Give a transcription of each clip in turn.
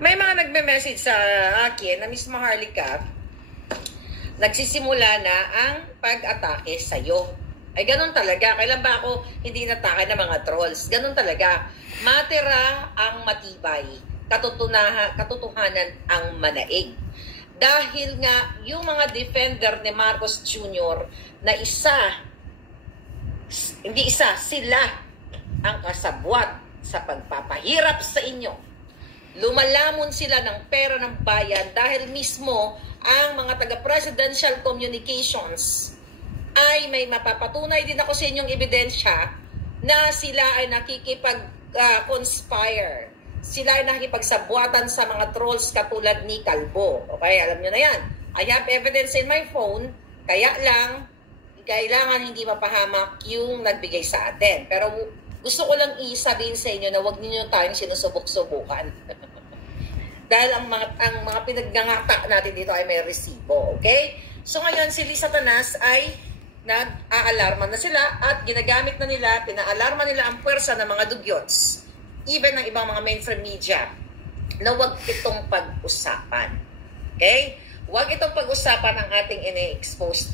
May mga nagme-message sa akin na Miss Maharlika, nagsisimula na ang pag-atake sa'yo. Ay, ganun talaga. Kailan ba ako hindi natake ng mga trolls? Ganun talaga. Matira ang matibay. Katotohanan ang manaig. Dahil nga, yung mga defender ni Marcos Jr. na sila ang kasabwat sa pagpapahirap sa inyo. Lumalamon sila ng pera ng bayan dahil mismo ang mga taga-presidential communications ay may mapapatunay din ako sa inyong ebidensya na sila ay nakikipag-conspire. Sila ay nakikipagsabwatan sa mga trolls katulad ni Calvo. Okay, alam nyo na yan. I have evidence in my phone, kaya lang, kailangan hindi mapahamak yung nagbigay sa atin. Pero gusto ko lang isabihin sa inyo na huwag ninyo tayong sinusubok-subukan. Dahil ang mga pinaggangata natin dito ay may resibo. Okay? So ngayon, si Lisa Tanas ay nag-aalarma na sila at ginagamit na nila, pinaalarma nila ang puwersa ng mga dugyots, even ng ibang mga mainstream media, na huwag itong pag-usapan. Okay? Huwag itong pag-usapan ang ating in-expose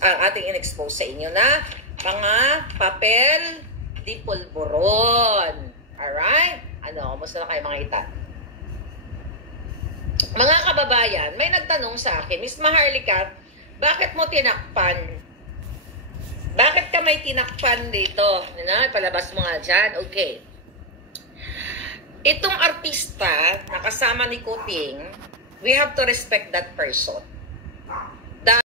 sa inyo na mga papel di pulburon. Alright? Kumusta na kayo mga itan? Mga kababayan, may nagtanong sa akin, Miss Maharlika, bakit mo tinakpan? Bakit ka may tinakpan dito? Palabas mo nga dyan. Okay. Itong artista na kasama ni Kuting, we have to respect that person.